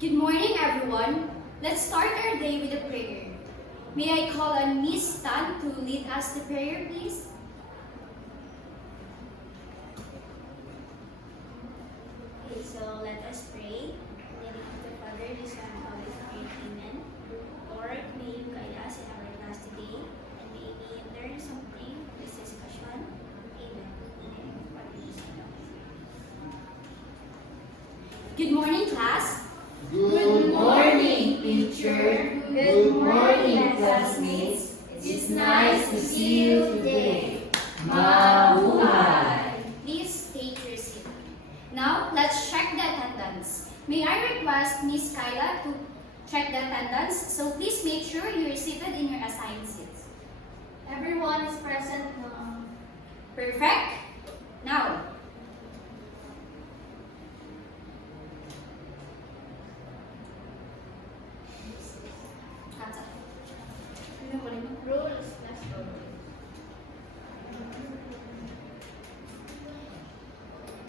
Good morning, everyone. Let's start our day with a prayer. May I call on Miss Tan to lead us to prayer, please? Okay, so let us pray. In the name of the Father, the Son, and Holy Spirit. Amen. Lord, may you guide us in our class today, and may we learn something from this discussion. Amen. In the name of the Father, the Son, and Holy Spirit. Good morning, class. Good morning, teacher. Good morning, classmates. It's nice to see you today. Mabuhay! Please take your seat. Now, let's check the attendance. May I request Miss Kyla to check the attendance, so please make sure you're seated in your assigned seats. Everyone is present now. Perfect. Now, Rules, let's go.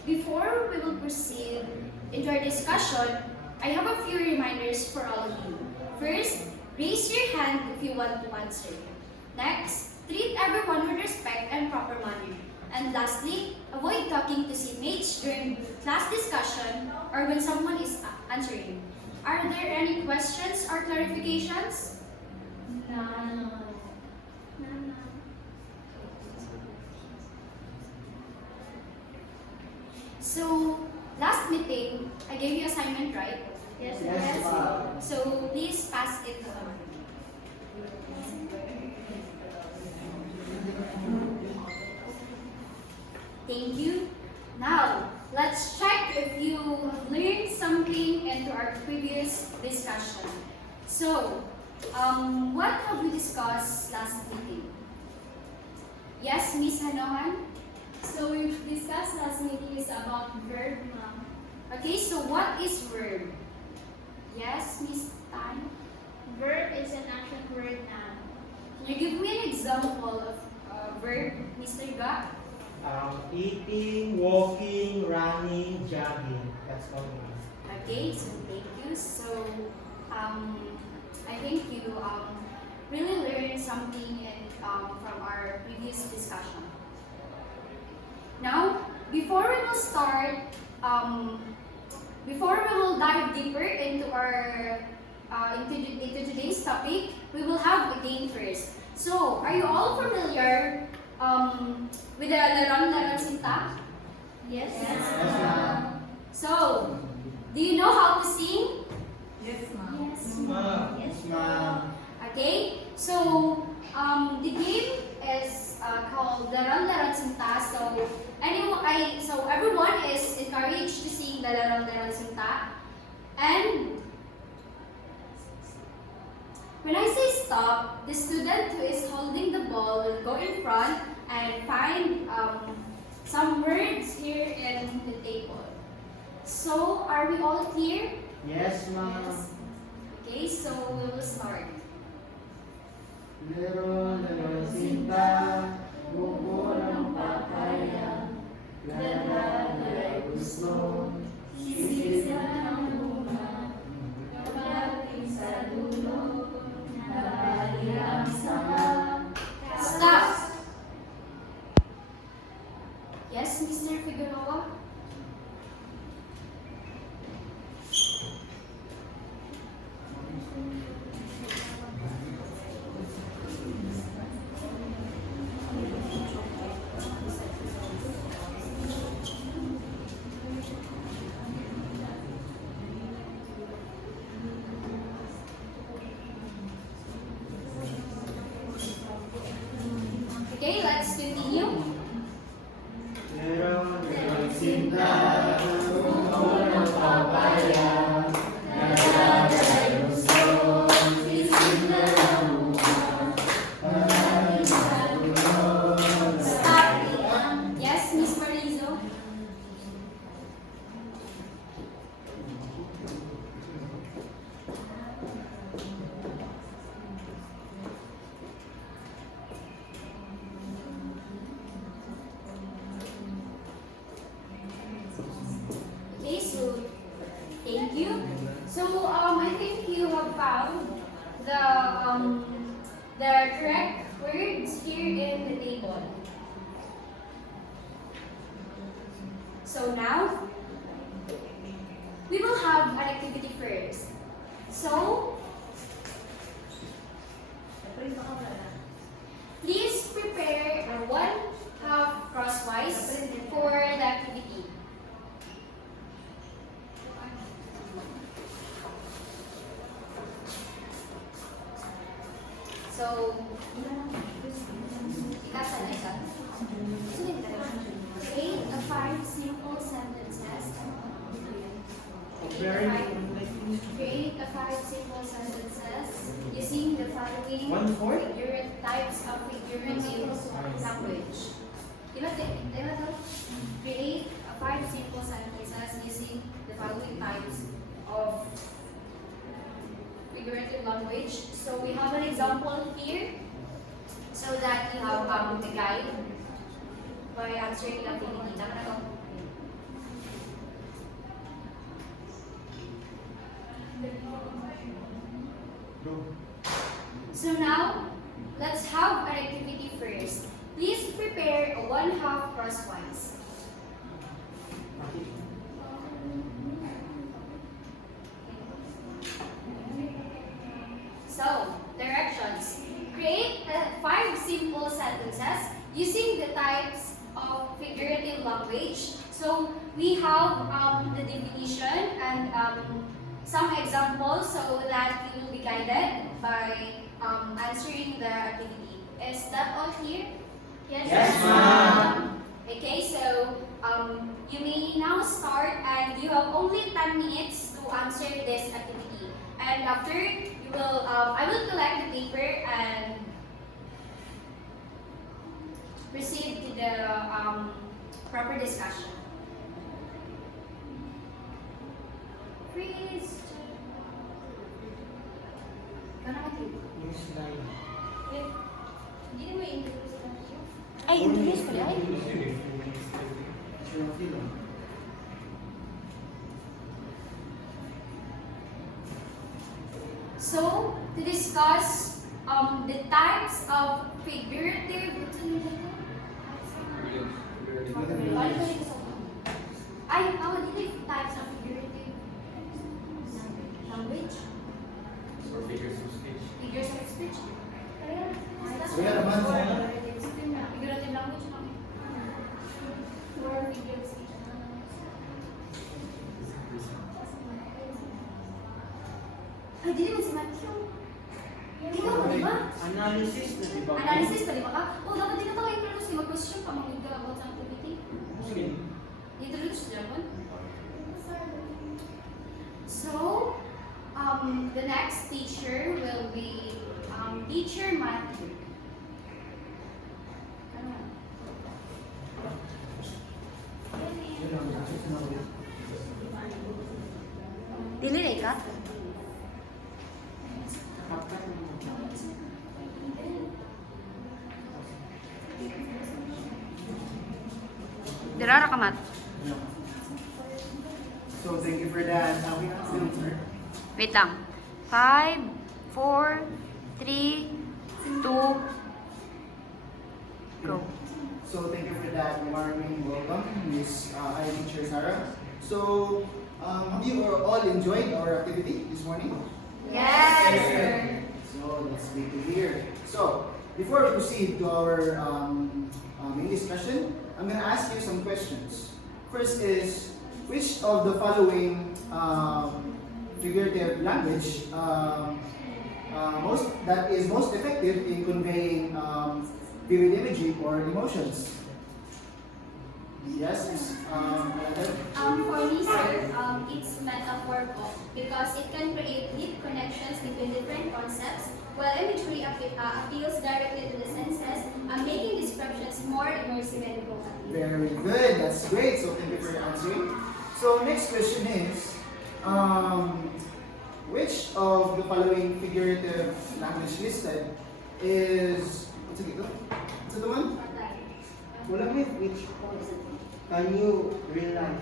before we will proceed into our discussion, I have a few reminders for all of you. First, raise your hand if you want to answer. Next, treat everyone with respect and proper manner. And lastly, avoid talking to seatmates during class discussion or when someone is answering. Are there any questions or clarifications? No. So, last meeting, I gave you assignment, right? Yes, Yes, ma'am. So, please pass it on. Thank you. Now, let's check if you have learned something into our previous discussion. So, what have we discussed last meeting? Yes, Miss Hanohan? So we discussed last meeting is about verb, ma'am. Okay, so what is verb? Yes, Miss Tan? Verb is an action word noun. Can you give me an example of verb, Mr. Ga? Eating, walking, running, jogging. That's all. Okay, so thank you. So, I think you really learned something from our previous discussion. Now, before we will start, before we will dive deeper into our into today's topic, we will have a game first. So, are you all familiar with the Larang Sinta? Yes, ma'am. So, do you know how to sing? Yes, ma'am. Yes, Ma'am. Yes, ma'am. Okay, so the game is called Larang Sinta. So everyone is encouraged to sing the Larang Sinta. And when I say stop, the student who is holding the ball will go in front and find some words here in the table. So, are we all clear? Yes, ma'am. Okay, so we will start. Little Sinta, buko ng papaya, lalagay gusto, sisig ng bunga, kapating sa dulo, nabali ang sama. Stop! Yes, Mr. Figueroa? Okay, let's continue. Little Sinta, buko ng papaya, lalagay gusto, sisig ng bunga, kapating sa dulo, Stop! Yes, Miss Marizo? Okay, so thank you. So I think you have found the correct words here in the table. So now we will have an activity first. So please prepare a 1/2 crosswise for the activity. So, ikasa na isa. Create a 5 simple sentences. Create a 5 simple sentences using the following 1/4? types of figurative language. Diba to? Create a 5 simple sentences using the following types of figurative language. So we have an example here so that you have the guide by answering the activity. Tama na to? Go. So now, let's have an activity first. Please prepare a 1/2 crosswise. So, directions. Create 5 simple sentences using the types of figurative language. So, we have the definition and some examples so that you will be guided by answering the activity. Is that all here? Yes, ma'am. Okay, so you may now start and you have only 10 minutes to answer this activity. And after, you will, I will collect the paper and proceed to the proper discussion. Freeze. Ikaw na Matthew. Yung slide. Hindi mo i-introduce na siya. Ay, introduce pala. Ay. So, to discuss the types of figurative dili types of figurative language. Or figures of speech. Figures of speech. Kaya naman. Figurative language, ma'am. Or figure of speech. Ay, di naman si Matthew. Ikaw mo, di ba? Analysis na, di ba? Analysis pa, di ba ka? Oh, dapat din na tayo introduce. Mag-question pa, mag-good ka about sa activity. Sige. Introduce siya naman. So, the next teacher will be Teacher Matthew. Ano? Dili na ka? Dirara ka, Mat. So thank you for that. We have to answer. Wait lang. 5, 4, 3, 2, go. So thank you for that. Warming welcome, Miss Teacher Sarah. So have you all enjoyed our activity this morning? Yes, sir. So that's great to hear. So before we proceed to our main discussion, I'm going to ask you some questions. First is, which of the following figurative language is most effective in conveying vivid imagery or emotions? Yes, For me, sir, it's metaphorical because it can create deep connections between different concepts, while imagery appeals directly to the senses, making descriptions more immersive and evocative. very good. That's great. So thank you for your answering. So next question is, which of the following figurative language listed is, what's it? What's the one? Wala may which can you realize?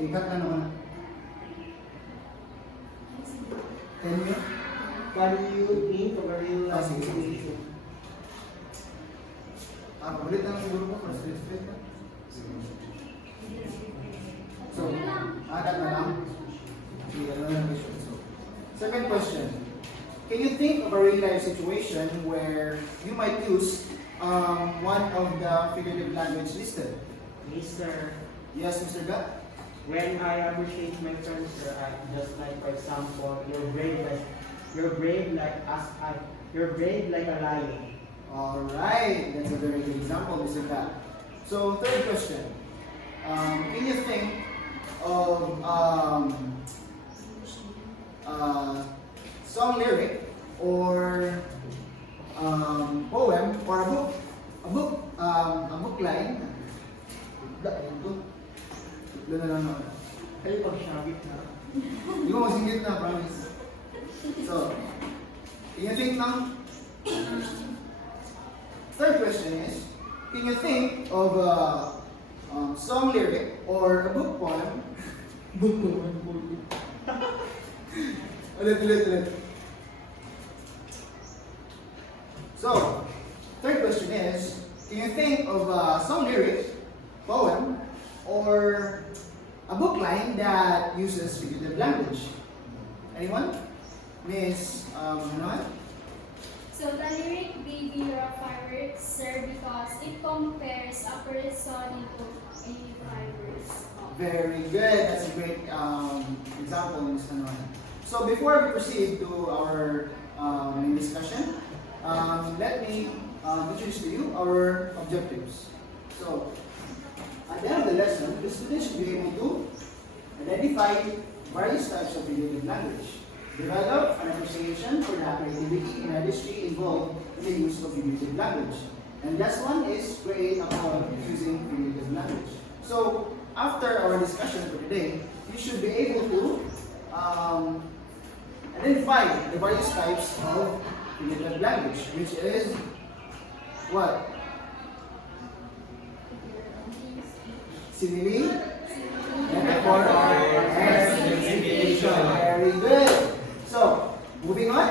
Ikat na naman. sige. Papalit na lang siguro ko para straight ka. So, adat na lang. Sige, ano na lang question. So, second question. Can you think of a real life situation where you might use one of the figurative language listed? Mr. Yes, Mr. Gat? When I appreciate my friends, sir, I just like, for example, you're brave like a lion. Alright, that's a very good example, Mr. Gat. So, third question. Can you think of song lyric or poem or a book line? Na lang ako. Ay, pag-shabit na. Hindi ko masingit na, promise. So, can you think now? Third question is, can you think of a song lyric or a book poem? Book poem. Ulit. So, third question is, can you think of a song lyric, poem, or a book line that uses figurative language? Anyone? Miss Manuel? So the lyric Baby You're a Fireworks, sir, because it compares a person to a fireworks. Very good. That's a great example, Ms. Manuel. So before we proceed to our main discussion, let me introduce to you our objectives. So, at the end of the lesson, the students should be able to identify various types of figurative language, develop an appreciation for the creativity and artistry involved in the use of figurative language. And last one is create a poem using figurative language. So, after our discussion for today, you should be able to identify the various types of figurative language, which is what? Simile, metaphor, and signification. Very good. So, moving on.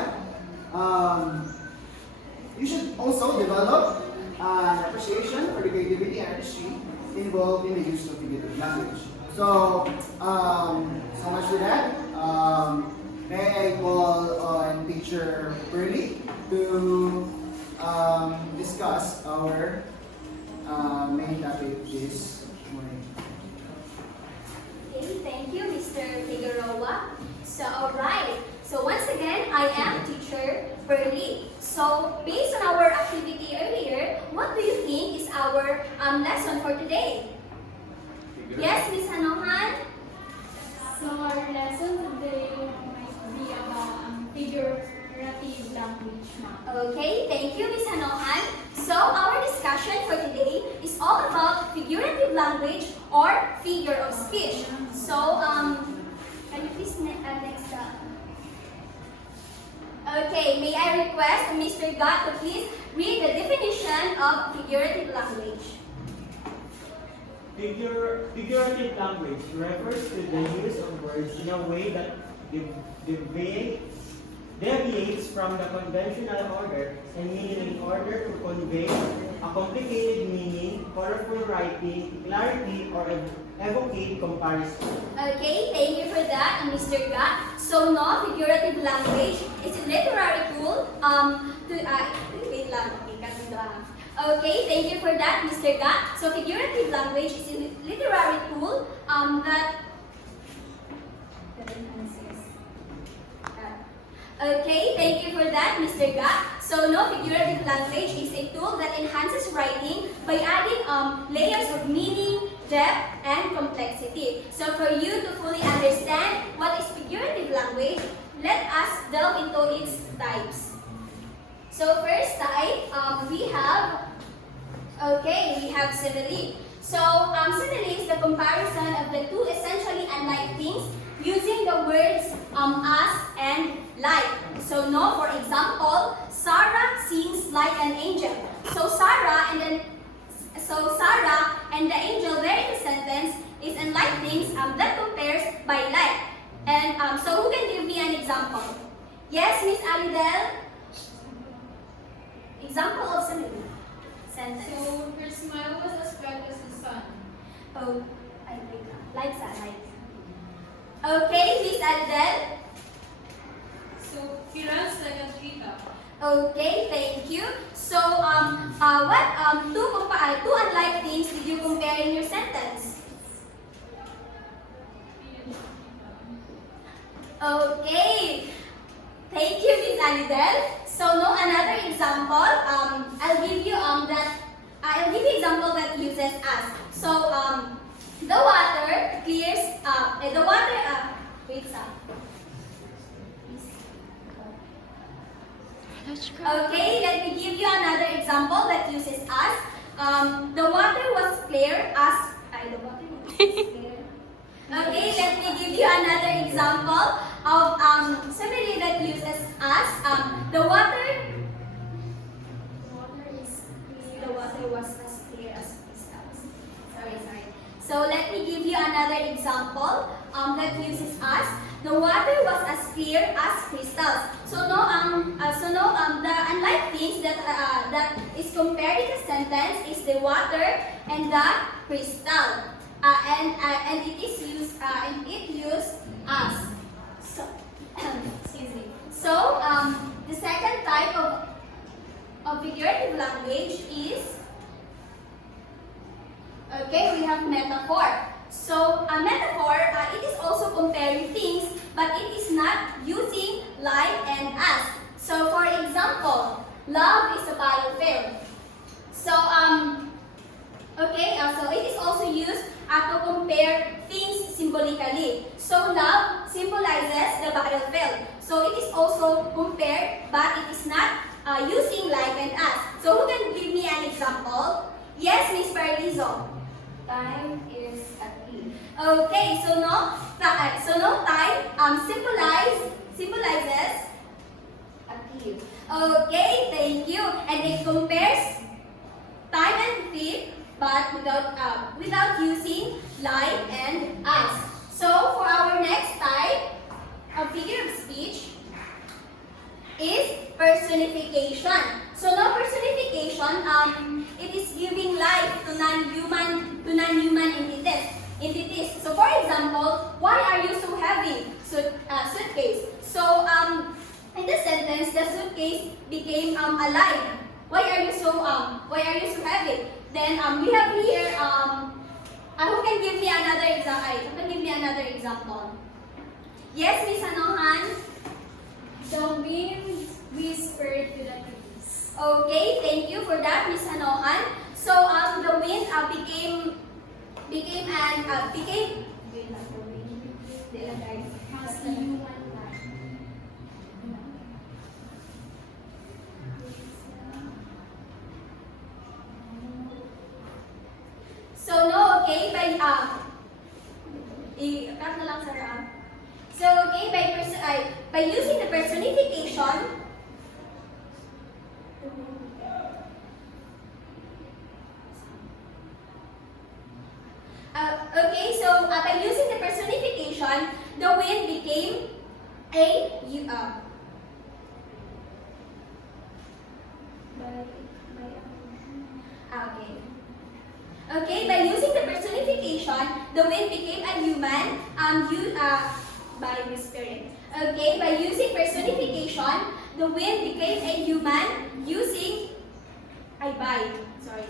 You should also develop an appreciation for the creativity and artistry involved in the use of figurative language. So, so much for that. May I call on Teacher Pearly to discuss our main topic this morning. Okay, thank you, Mr. Figueroa. So, alright. So, once again, I am Teacher Pearly. So, based on our activity earlier, what do you think is our lesson for today? Yes, Miss Hanohan? So our lesson today might be about figurative language, ma'am. Okay, thank you, Miss Hanohan. So, our discussion for today is all about figurative language or figure of speech. So, can you please next up? Okay, may I request Mr. Gott to please read the definition of figurative language. Figurative language refers to the use of words in a way that deviates from the conventional order and meaning in order to convey a complicated meaning, colorful writing, clarity, or evocate comparison. Okay, thank you for that, Mr. Gott. So, no, figurative language is a literary tool wait lang, okay, thank you for that, Mr. Gott. So, figurative language is a literary tool Okay, thank you for that, Mr. Gott. So, no, figurative language is a tool that enhances writing by adding layers of meaning, depth, and complexity. So, for you to fully understand what is figurative language, let us delve into its types. So, first type, we have simile. So, simile is the comparison of the two essentially unlike things using the words as and like. So, no, for example, Sarah sings like an angel. So, Sarah and the angel there in the sentence is unlike things that compares by like. And so, who can give me an example? Yes, Miss Alidel? Example of simile. Sentence. So her smile was as bright as the sun. Oh, I like that. Like that, like. Okay, Miss Adele. So he runs like a cheetah. Okay, thank you. So, what two unlike things did you compare in your sentence? Okay, thank you, Miss Adele. So, no, another example. I'll give you example that uses as. So, the water clears. Wait, stop. Okay, let me give you another example that uses as. The water was clear as. The water was clear. Okay, let me give you another example of simile that uses as. The water was as clear as crystals. Sorry. So let me give you another example that uses as. The water was as clear as crystals. So the unlike things that is compared in the sentence is the water and the crystal. And it is used as. So excuse me. So the second type of figurative language is, okay, we have metaphor. So a metaphor, it is also comparing things, but it is not using like and as. So for example, love is a battlefield. So so it is also used to compare things symbolically. So love symbolizes the battlefield. So it is also compared, but it is not using like and as. So who can give me an example? Yes, Miss Paradiso. Time is a thief. Okay, so no time symbolizes a thief. Okay, thank you. And it compares time and thief, but without using like and as. So for our next type of figure of speech is personification. So no personification, it is giving life to non-human entities. So for example, why are you so heavy? Suitcase. So in the sentence, the suitcase became alive. Why are you so heavy? Then we have here who can give me another example? Yes, Miss Anohan. The wind whispered to the trees. Okay, thank you for that, Miss Anohan. So the wind As a human life. So no, okay, cut na lang, sir. So okay, by using the personification, by using the personification, the wind became Okay, by using the personification, the wind became a human by whispering. Okay, by using personification, the wind became a human using Sorry.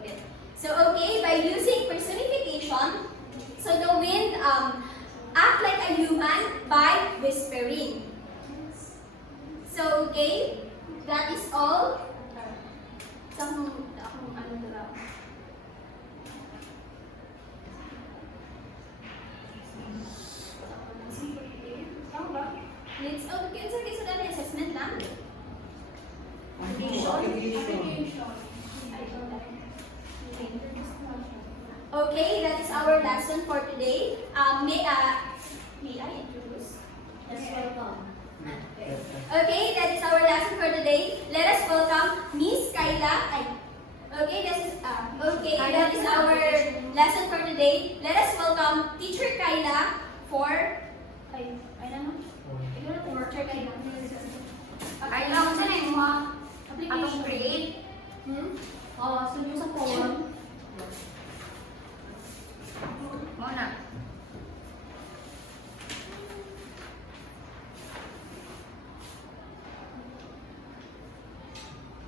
Okay. So okay, by using personification, so the wind act like a human by whispering. So okay, that is all. Sa dali assessment lang. Okay, that is our lesson for today. May I introduce? Yes, welcome. Okay, that is our lesson for today. Let us welcome Miss Kayla. That is our lesson for today. Let us welcome Teacher Kayla for Teacher Kayla. Application. create. Oo, sunod mo sa poem. Muna.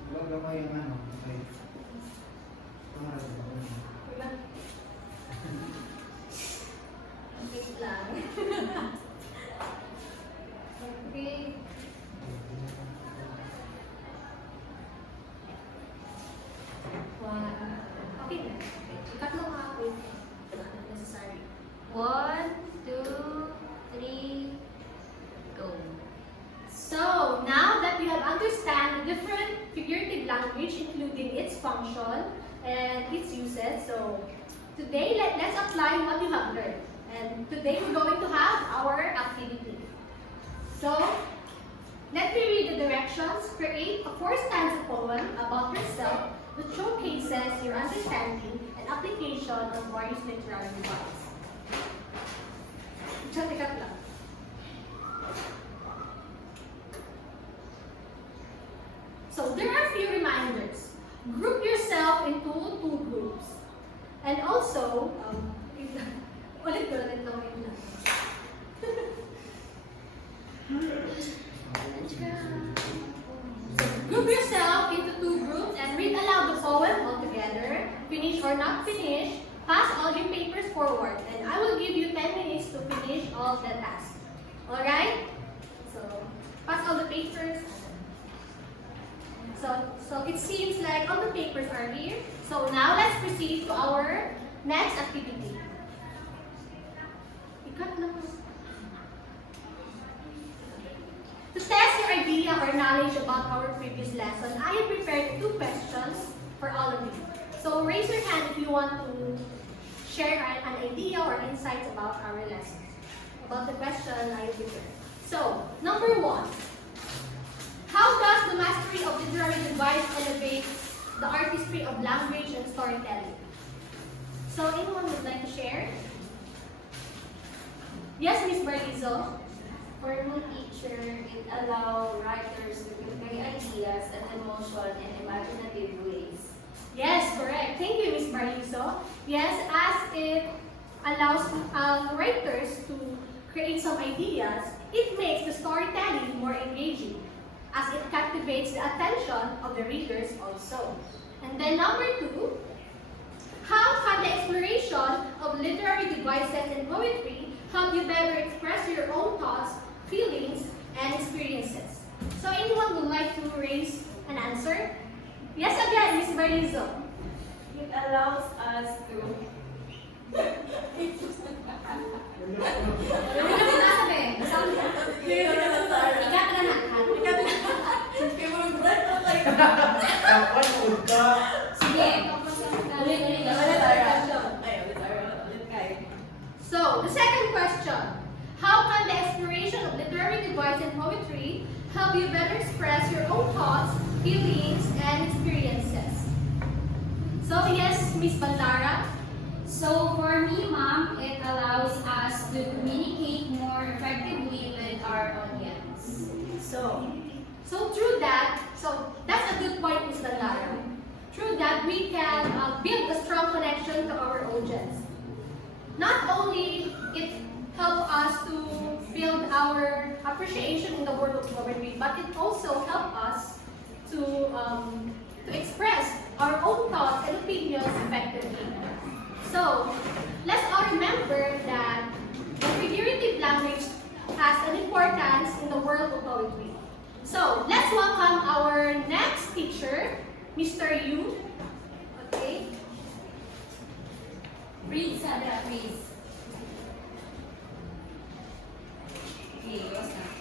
Huwag ako yung ano. Okay. Para sa ako. Wait lang. Okay. One. Okay na. Ikatlo nga ako. Not necessary. 1, 2, 3, go. So, now that you have understand the different figurative language, including its function and its uses, so today let's apply what you have learned. And today we're going to have our activity. So, let me read the directions. Create a 4-stanza poem about yourself that showcases your understanding and application of various literary devices. Tikat lang. So there are a few reminders. Group yourself into 2 groups. And also, ulit lang. Group yourself into 2 groups and read aloud the poem altogether. Finish or not finish, pass all your papers forward. And I will give you 10 minutes to finish all the tasks. Alright? So, pass all the papers. So it seems like all the papers are here. So now let's proceed to our next activity. Ikat lang. To test your idea or knowledge about our previous lesson, I have prepared 2 questions for all of you. So raise your hand if you want to share an idea or insights about our lesson, about the question I have prepared. So, number 1. How does the mastery of literary device elevate the artistry of language and storytelling? So, anyone would like to share? Yes, Miss Barlizo? For me, teacher, it allows writers to convey ideas and emotion in imaginative ways. Yes, correct. Thank you, Miss Barlizo. Yes, as it allows writers to create some ideas, it makes the storytelling more engaging, as it captivates the attention of the readers also. And then number 2, how can the exploration of literary devices and poetry help you better express your own thoughts, feelings, and experiences? So anyone would like to raise an answer? Yes, again, Ms. Barlizo. It allows us to... Ano na sinasabi? Ikat ka na. Dapat food ka. Sige. Ulit. So, the second question. How can the exploration of literary device and poetry help you better express your own thoughts, feelings, and experiences? So, yes, Miss Bandara. So for me, ma'am, it allows us to communicate more effectively with our audience. So through that, so that's a good point, Ms. Bandara. Through that, we can build a strong connection to our audience. Not only it helps us to build our appreciation in the world of poetry, but it also helps us to express our own thoughts and opinions effectively. So, let's all remember that the figurative language has an importance in the world of poetry. So, let's welcome our next teacher, Mr. Yu. Okay. Read, Sandra, please. Okay, what's that?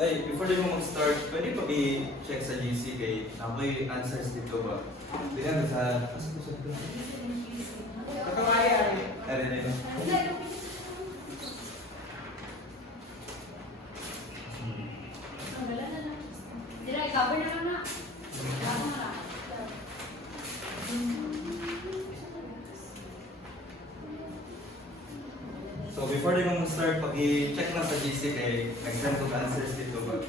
Ay, before tayo mag-start, pwede pa i-check sa GC kay nakoy answers dito ba? Hindi na sa... Kakamaya. Ano na yun? Dila, i-cover na lang na. pag-i-check lang sa GC kay nag-send ko answers dito ba?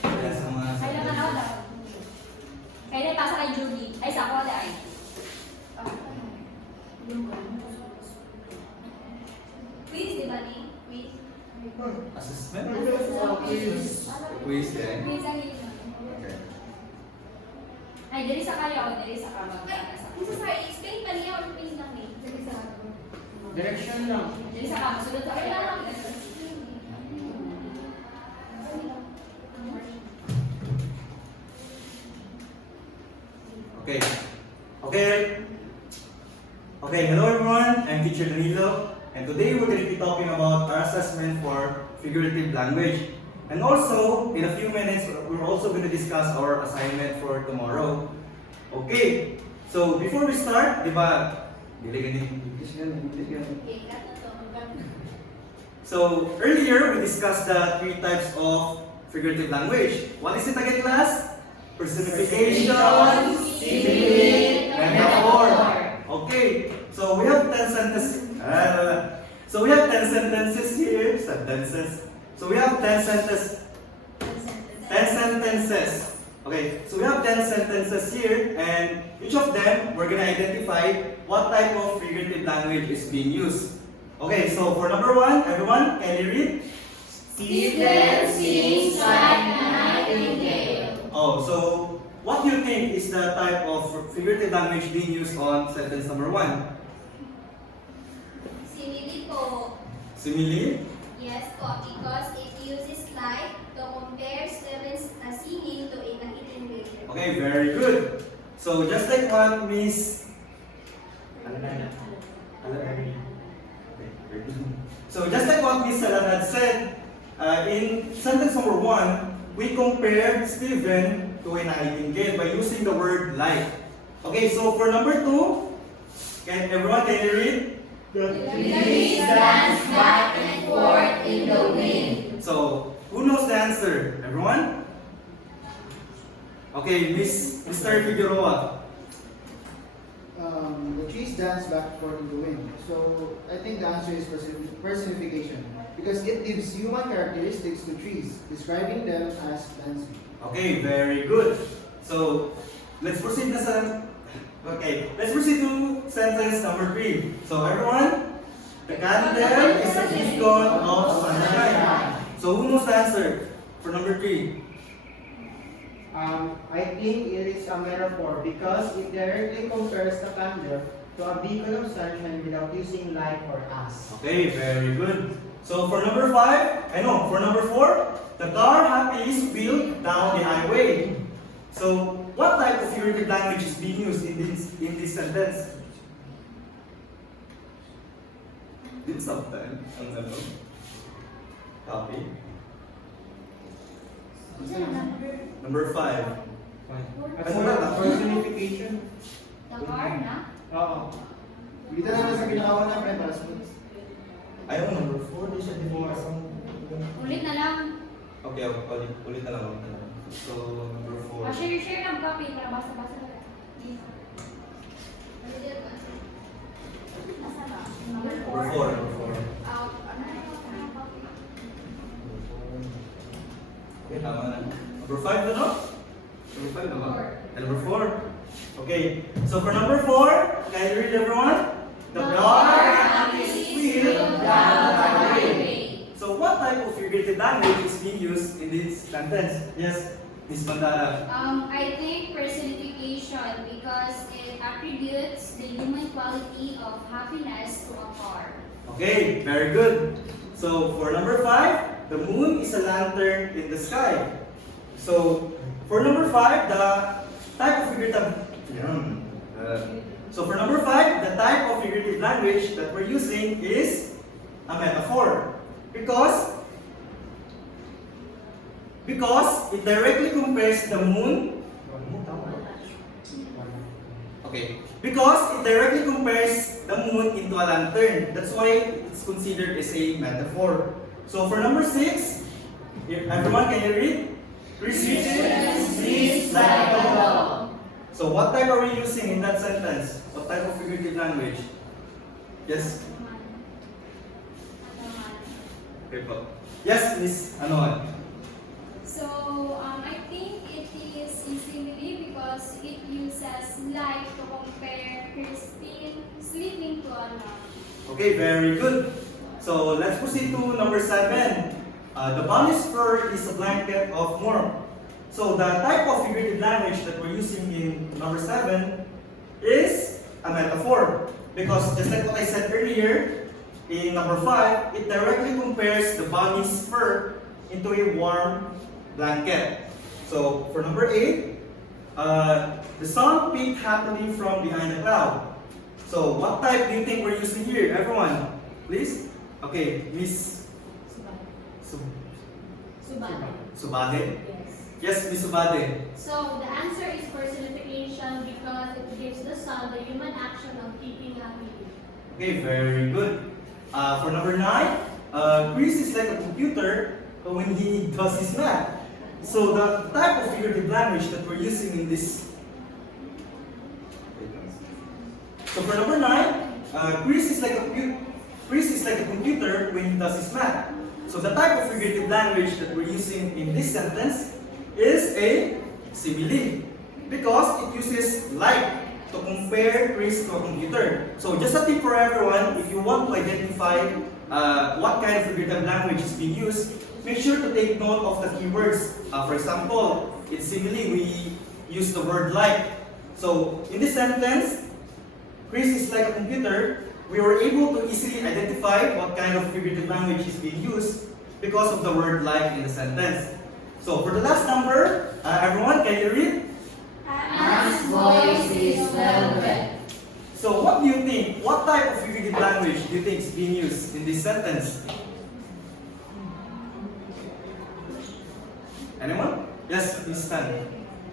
Kaya sa mga Kaya naman ako daw. Kaya na pasa kay Judy. Ay, sa ako ay. Quiz, di ba ni? Quiz. assessment? Quiz. Quiz din. Quiz ang yun. Okay. Ay, diri sa kaya o diri sa kamag. Kung sa sorry, explain pa niya or quiz lang ni? Direction lang. Diri sa kamag. Sunod sa kaya. Okay. Okay. Okay, hello everyone. I'm Teacher Danilo, and today we're going to be talking about our assessment for figurative language. And also, in a few minutes, we're also going to discuss our assignment for tomorrow. Okay. So before we start, di ba? So earlier we discussed the three types of figurative language. What is it again, class? Personification, simile, and metaphor. Okay, so we have 10 sentences. So we have 10 sentences here. Sentences. So we have 10 sentences. 10 sentences. Okay, so we have 10 sentences here, and each of them we're gonna identify what type of figurative language is being used. Okay, so for number one, everyone, can you read? Stephen sings like a nightingale. Oh, so what do you think is the type of figurative language being used on sentence number one? Simili po. Simile? Yes po, because it uses like to compare Stephen's singing to a nightingale. Okay, very good. So just like what Miss So just like what Miss Salan had said, in sentence number one, we compared Stephen to a nightingale by using the word like. Okay, so for number two, can you read? The trees dance back and forth in the wind. So who knows the answer? Everyone? Okay, Mr. Figueroa. The trees dance back and forth in the wind. So I think the answer is personification because it gives human characteristics to trees, describing them as dancing. Okay, very good. So let's proceed na sa let's proceed to sentence number 3. So everyone, the candle is a beacon of sunshine. So who knows the answer for number 3? I think it is a metaphor because it directly compares the candle to a beacon of sunshine without using like or as. Okay, very good. So for number 4, the car happily spilled down the highway. So what type of figurative language is being used in this sentence? Did sometime ang ano? Copy. Number 5. At saka, personification. The car na? Oo. Kita na sa pinakawan na friend para sa Ayaw, number 4. Di siya dibukas ang... Ulit na lang. Okay, ulit na lang. So, number 4. Share lang copy para basa-basa na. Number 4. Okay, tama na. Number 5 na, no? Number 5 na ba? Number 4. Okay, so for number 4, can you read everyone? The car spilled down the highway. So what type of figurative language is being used in this sentence? Yes, Miss Mandala. I think personification because it attributes the human quality of happiness to a car. Okay, very good. So for number 5, the moon is a lantern in the sky. So for number 5, the type of figurative so for number 5, the type of figurative language that we're using is a metaphor because it directly compares the moon. Okay, because it directly compares the moon into a lantern. That's why it's considered as a metaphor. So for number 6, everyone, can you read? Precision sleeps like a dog. So what type are we using in that sentence? What type of figurative language? Yes? Okay po. Yes, Miss Anoan. So, I think it is a simile because it uses like to compare Christine sleeping to Anna. Okay, very good. So let's proceed to number 7. The bonus fur is a blanket of warmth. So the type of figurative language that we're using in number 7 is a metaphor. Because just like what I said earlier, in number 5, it directly compares the bunny's fur into a warm blanket. So for number 8, the sun peeped happily from behind a cloud. So what type do you think we're using here? Everyone, please. Okay, Miss Subade. Subade. Yes. Yes, Miss Subade. So the answer is personification because it gives the sun the human action of keeping happy. Okay, very good. For number 9, Chris is like a computer when he does his math. So the type of figurative language that we're using in this. So for number 9, Chris is like a computer when he does his math. So the type of figurative language that we're using in this sentence is a simile because it uses like to compare Chris to a computer. So just a tip for everyone, if you want to identify what kind of figurative language is being used, make sure to take note of the keywords. For example, in simile, we use the word like. So in this sentence, Chris is like a computer. We were able to easily identify what kind of figurative language is being used because of the word like in the sentence. So for the last number, everyone, can you read? Anna's voice is velvet. So what do you think? What type of figurative language do you think is being used in this sentence? Anyone? Yes, Miss Tan.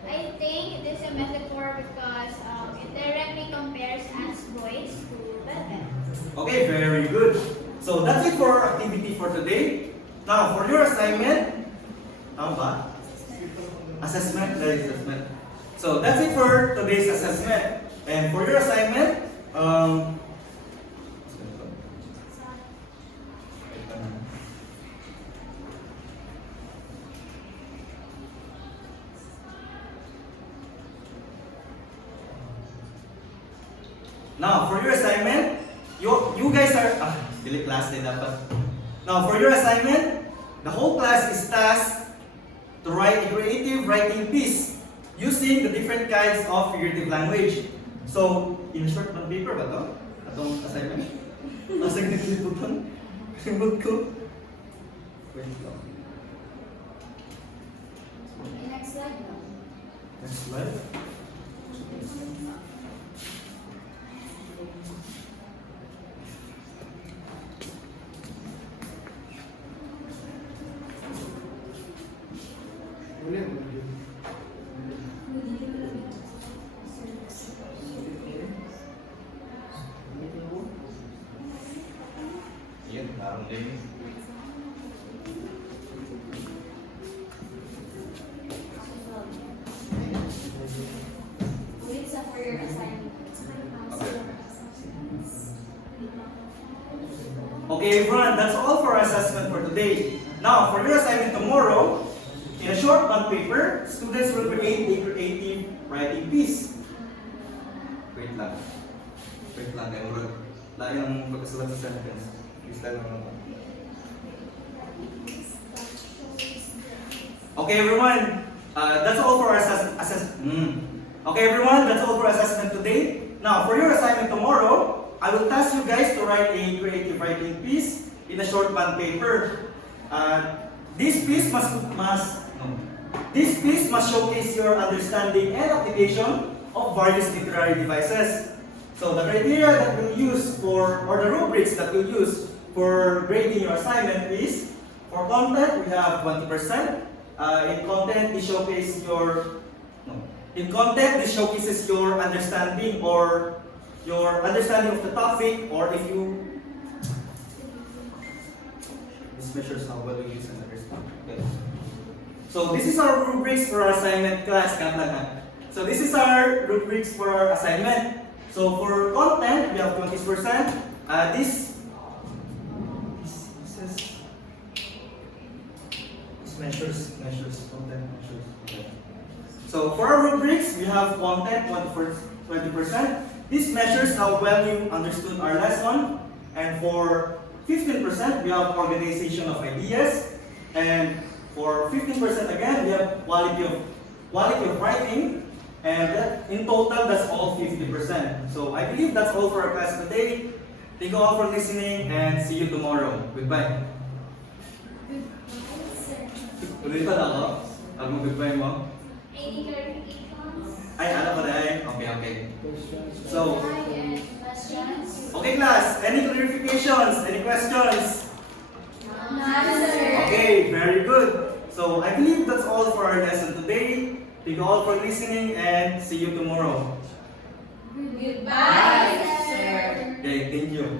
I think it is a metaphor because it directly compares Anne's voice to velvet. Okay, very good. So that's it for our activity for today. Now, for your assignment, ano ba? Assessment. Assessment. So that's it for today's assessment. And for your assignment, now for your assignment, you guys are dili class din dapat. Now for your assignment, the whole class is tasked to write a creative writing piece using the different kinds of figurative language. So, in short man paper ba to? Atong assignment? Nasa niliputan? Remote ko? Wait lang. Next slide now. Next slide. Yan, parang din. Wait for your assignment. Okay, everyone, that's all for our assessment for today. Now, for your assignment tomorrow, in a short bond paper, students will create a creative writing piece. Wait lang. Wait lang, kaya murag lahat yung pagkasulat sa sentence. Please lang naman. Okay, everyone, that's all for our Okay, everyone, that's all for assessment today. Now, for your assignment tomorrow, I will task you guys to write a creative writing piece in a short bond paper. This piece must showcase your understanding and application of various literary devices. So the criteria that we'll use for, or the rubrics that we'll use for grading your assignment is, for content, we have 20%. In content, this showcases your understanding or your understanding of the topic, or if you this measures how well you use and understand. Okay. So this is our rubrics for our assignment class. So this is our rubrics for our assignment. So for content, we have 20%. This is Measures, content measures. Okay. So for our rubrics, we have content 20%. This measures how well you understood our lesson. And for 15%, we have organization of ideas. And for 15% again, we have quality of writing. And that, in total, that's all 50%. So I believe that's all for our class today. Thank you all for listening and see you tomorrow. Goodbye. Ulit pa na ako? Ang mag-goodbye mo? Any clarifications? Ay, ano pa dahil? Okay. So, Questions? okay class, any clarifications? Any questions? None, sir. Okay, very good. So, I believe that's all for our lesson today. Thank you all for listening and see you tomorrow. Goodbye, sir. Okay, thank you.